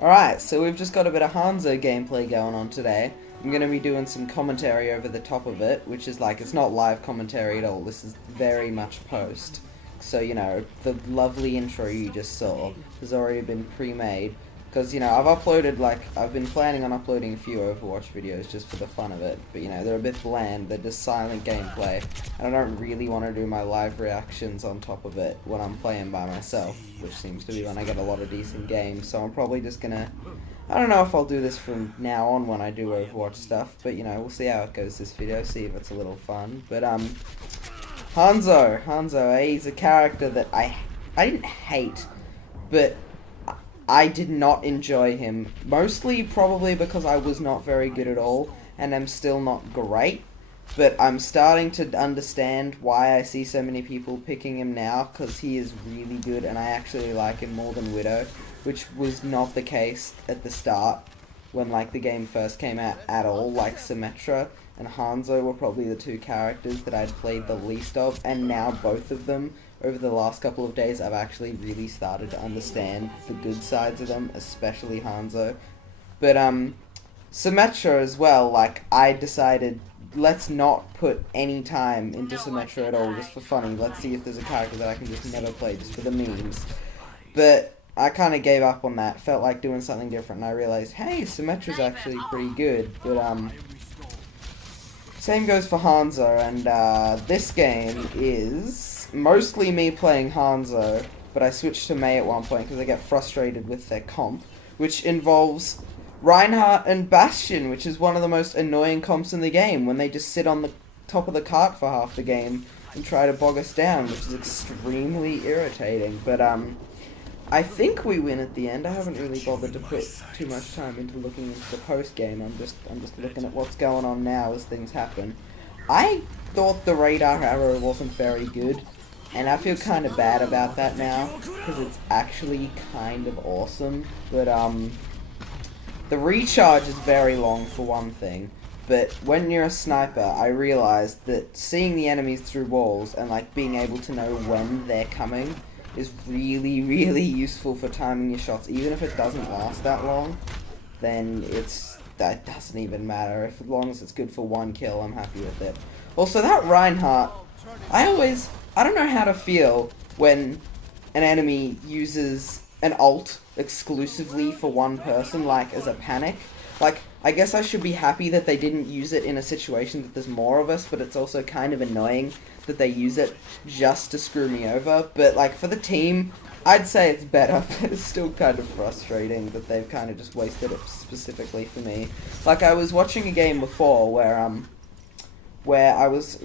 Alright, so we've just got a bit of Hanzo gameplay going on today. I'm going to be doing some commentary over the top of it, which is like, it's not live commentary at all, this is very much post. So, you know, the lovely intro you just saw has already been pre-made. Because, you know, I've been planning on uploading a few Overwatch videos just for the fun of it. But, you know, they're a bit bland, they're just silent gameplay. And I don't really want to do my live reactions on top of it when I'm playing by myself. Which seems to be when I get a lot of decent games. So I'm probably just gonna... I don't know if I'll do this from now on when I do Overwatch stuff. But, you know, we'll see how it goes this video, see if it's a little fun. But, Hanzo, he's a character that I didn't hate, but I did not enjoy him, mostly probably because I was not very good at all, and I'm still not great, but I'm starting to understand why I see so many people picking him now, because he is really good, and I actually like him more than Widow, which was not the case at the start, when like the game first came out at all. Like Symmetra and Hanzo were probably the two characters that I'd played the least of, and now both of them, over the last couple of days, I've actually really started to understand the good sides of them, especially Hanzo. But, Symmetra as well, like, I decided, let's not put any time into Symmetra at all, just for funny. Let's see if there's a character that I can just never play, just for the memes. But I kind of gave up on that, felt like doing something different, and I realized, hey, Symmetra's actually pretty good. But, same goes for Hanzo, and, this game is mostly me playing Hanzo, but I switched to Mei at one point because I get frustrated with their comp, which involves Reinhardt and Bastion, which is one of the most annoying comps in the game, when they just sit on the top of the cart for half the game and try to bog us down, which is extremely irritating. But I think we win at the end. I haven't really bothered to put too much time into looking into the post game. I'm just looking at what's going on now as things happen. I thought the radar arrow wasn't very good, and I feel kind of bad about that now, because it's actually kind of awesome. But the recharge is very long for one thing, but when you're a sniper, I realized that seeing the enemies through walls and like being able to know when they're coming is really, really useful for timing your shots. Even if it doesn't last that long, then that doesn't even matter. As long as it's good for one kill, I'm happy with it. Also, that Reinhardt, I don't know how to feel when an enemy uses an ult exclusively for one person, like as a panic. Like, I guess I should be happy that they didn't use it in a situation that there's more of us, but it's also kind of annoying that they use it just to screw me over. But, like, for the team, I'd say it's better, but it's still kind of frustrating that they've kind of just wasted it specifically for me. Like, I was watching a game before where I was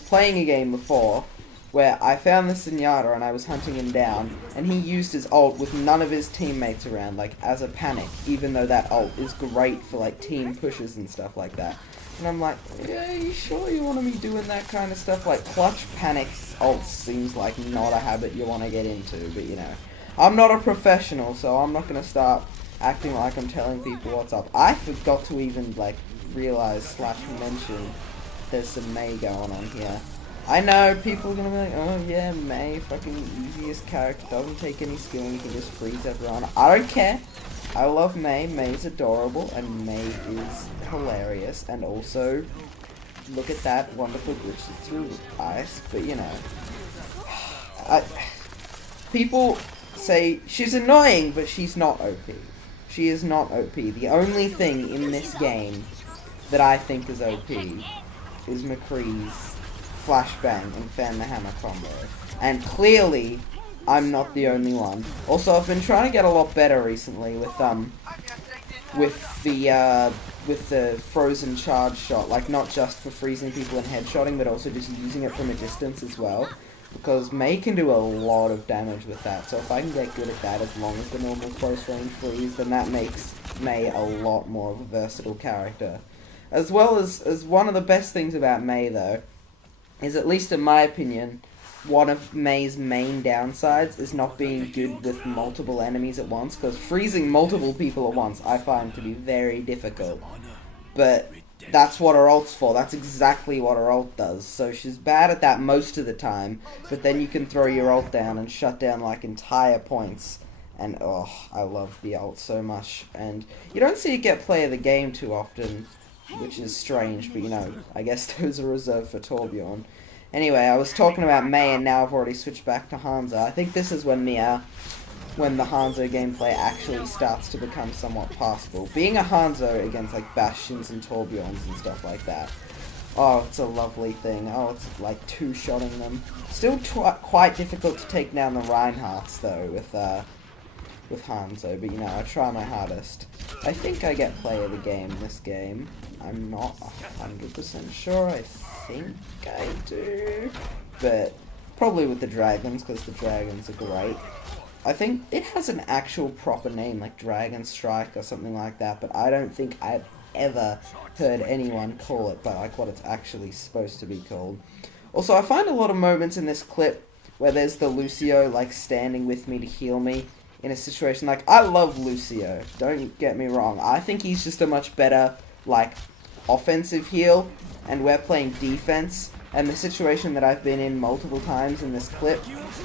playing a game before where I found the Zenyatta and I was hunting him down, and he used his ult with none of his teammates around, like, as a panic, even though that ult is great for, like, team pushes and stuff like that. And I'm like, yeah, you sure you want to be doing that kind of stuff? Like, clutch panic ults seems like not a habit you want to get into, but, you know. I'm not a professional, so I'm not going to start acting like I'm telling people what's up. I forgot to even, like, realize / mention there's some Mei going on here. I know people are gonna be like, oh yeah, Mei, fucking easiest character, doesn't take any skill and you can just freeze everyone. I don't care. I love Mei. Mei's adorable and Mei is hilarious, and also look at that wonderful glitch through ice. But you know, people say she's annoying, but she's not OP. She is not OP. The only thing in this game that I think is OP is McCree's flashbang and fan the hammer combo, and clearly I'm not the only one. Also, I've been trying to get a lot better recently with the frozen charge shot, like not just for freezing people and headshotting, but also just using it from a distance as well, because Mei can do a lot of damage with that. So if I can get good at that as long as the normal close range freeze, then that makes Mei a lot more of a versatile character. As well as one of the best things about Mei, though, is, at least in my opinion, one of Mei's main downsides is not being good with multiple enemies at once, because freezing multiple people at once I find to be very difficult. But that's what her ult's for, that's exactly what her ult does. So she's bad at that most of the time, but then you can throw your ult down and shut down like entire points And oh, I love the ult so much. And you don't see it get play of the game too often, which is strange, but you know, I guess those are reserved for Torbjorn. Anyway, I was talking about Mei, and now I've already switched back to Hanzo. I think this is when the Hanzo gameplay actually starts to become somewhat passable. Being a Hanzo against like Bastions and Torbjorns and stuff like that, oh, it's a lovely thing. Oh, it's like two-shotting them. Still quite difficult to take down the Reinhardts though with Hanzo, but you know, I try my hardest. I think I get play of the game this game. I'm not 100% sure. I think I do, but probably with the dragons, because the dragons are great. I think it has an actual proper name, like Dragon Strike or something like that, but I don't think I've ever heard anyone call it by like what it's actually supposed to be called. Also, I find a lot of moments in this clip where there's the Lucio like standing with me to heal me in a situation. Like, I love Lucio, don't get me wrong. I think he's just a much better like offensive heal, and we're playing defense. And the situation that I've been in multiple times in this clip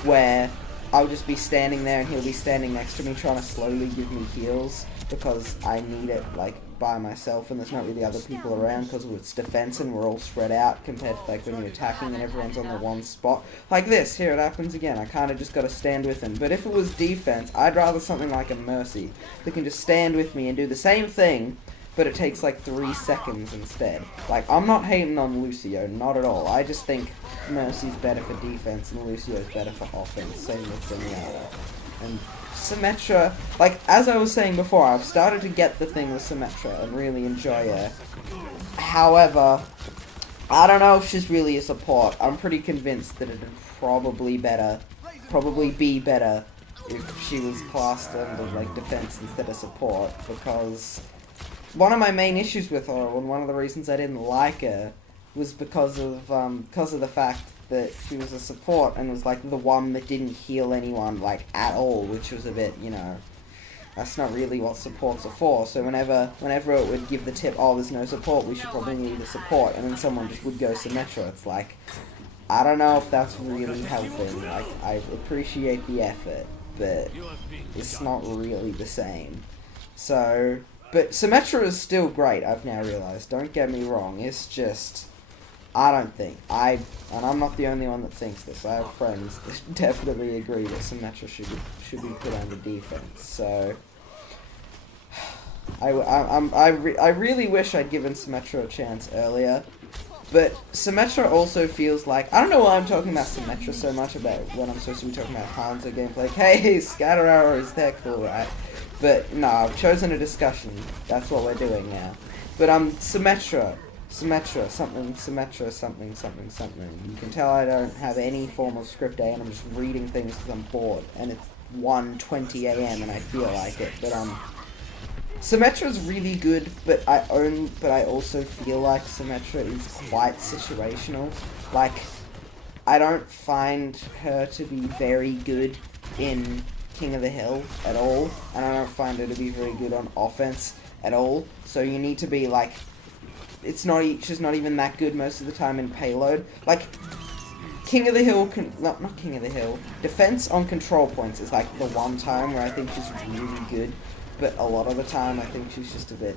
where I'll just be standing there and he'll be standing next to me trying to slowly give me heals because I need it like by myself and there's not really other people around because it's defense and we're all spread out compared to like when you're attacking and everyone's on the one spot. Like this, here it happens again. I kind of just got to stand with him. But if it was defense, I'd rather something like a Mercy that can just stand with me and do the same thing, but it takes like 3 seconds instead. Like, I'm not hating on Lucio, not at all. I just think Mercy's better for defense and Lucio's better for offense, same with Zenyatta. And Symmetra, like, as I was saying before, I've started to get the thing with Symmetra and really enjoy her. However, I don't know if she's really a support. I'm pretty convinced that it'd probably be better if she was classed under, like, defense instead of support, because one of my main issues with her, and one of the reasons I didn't like her, was because of the fact that she was a support and was like the one that didn't heal anyone like at all, which was a bit, you know, that's not really what supports are for. So whenever it would give the tip, oh, there's no support, we should probably need a support, and then someone just would go Symmetra, it's like, I don't know if that's really helping. Like, I appreciate the effort, but it's not really the same. So, but Symmetra is still great, I've now realised. Don't get me wrong, it's just, I don't think, and I'm not the only one that thinks this. I have friends that definitely agree that Symmetra should be put under defense. So, I really wish I'd given Symmetra a chance earlier. But Symmetra also feels like, I don't know why I'm talking about Symmetra so much about when I'm supposed to be talking about Hanzo gameplay. Like, hey, scatter arrows, they're cool, right? But no, I've chosen a discussion. That's what we're doing now. But Symmetra, something, Symmetra, something. You can tell I don't have any form of script A, and I'm just reading things because I'm bored. And it's 1:20 AM and I feel like it. But Symmetra's really good, but I also feel like Symmetra is quite situational. Like, I don't find her to be very good in King of the Hill at all, and I don't find her to be very good on offense at all. So you need to be like, she's not even that good most of the time in payload. Like, King of the Hill not King of the Hill. Defense on control points is like the one time where I think she's really good, but a lot of the time I think she's just a bit,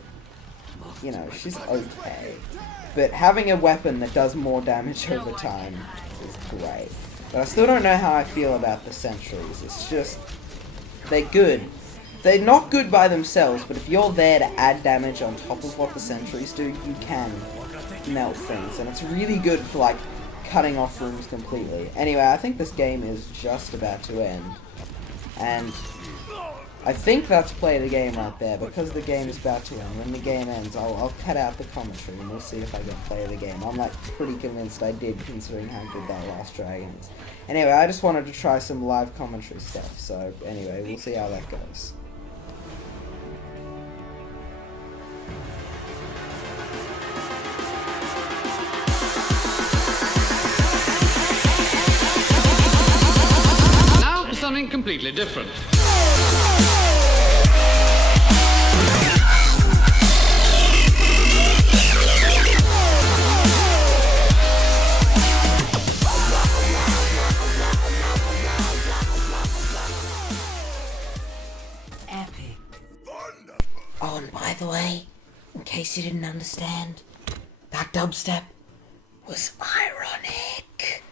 you know, she's okay. But having a weapon that does more damage over time is great. But I still don't know how I feel about the sentries. It's just, they're good. They're not good by themselves, but if you're there to add damage on top of what the sentries do, you can melt things. And it's really good for, like, cutting off rooms completely. Anyway, I think this game is just about to end. And I think that's play the game right there, because the game is about to end. When the game ends, I'll cut out the commentary and we'll see if I get play the game. I'm, like, pretty convinced I did, considering how good that last dragon is. Anyway, I just wanted to try some live commentary stuff, so anyway, we'll see how that goes. Now for something completely different. case you didn't understand, that dubstep was ironic.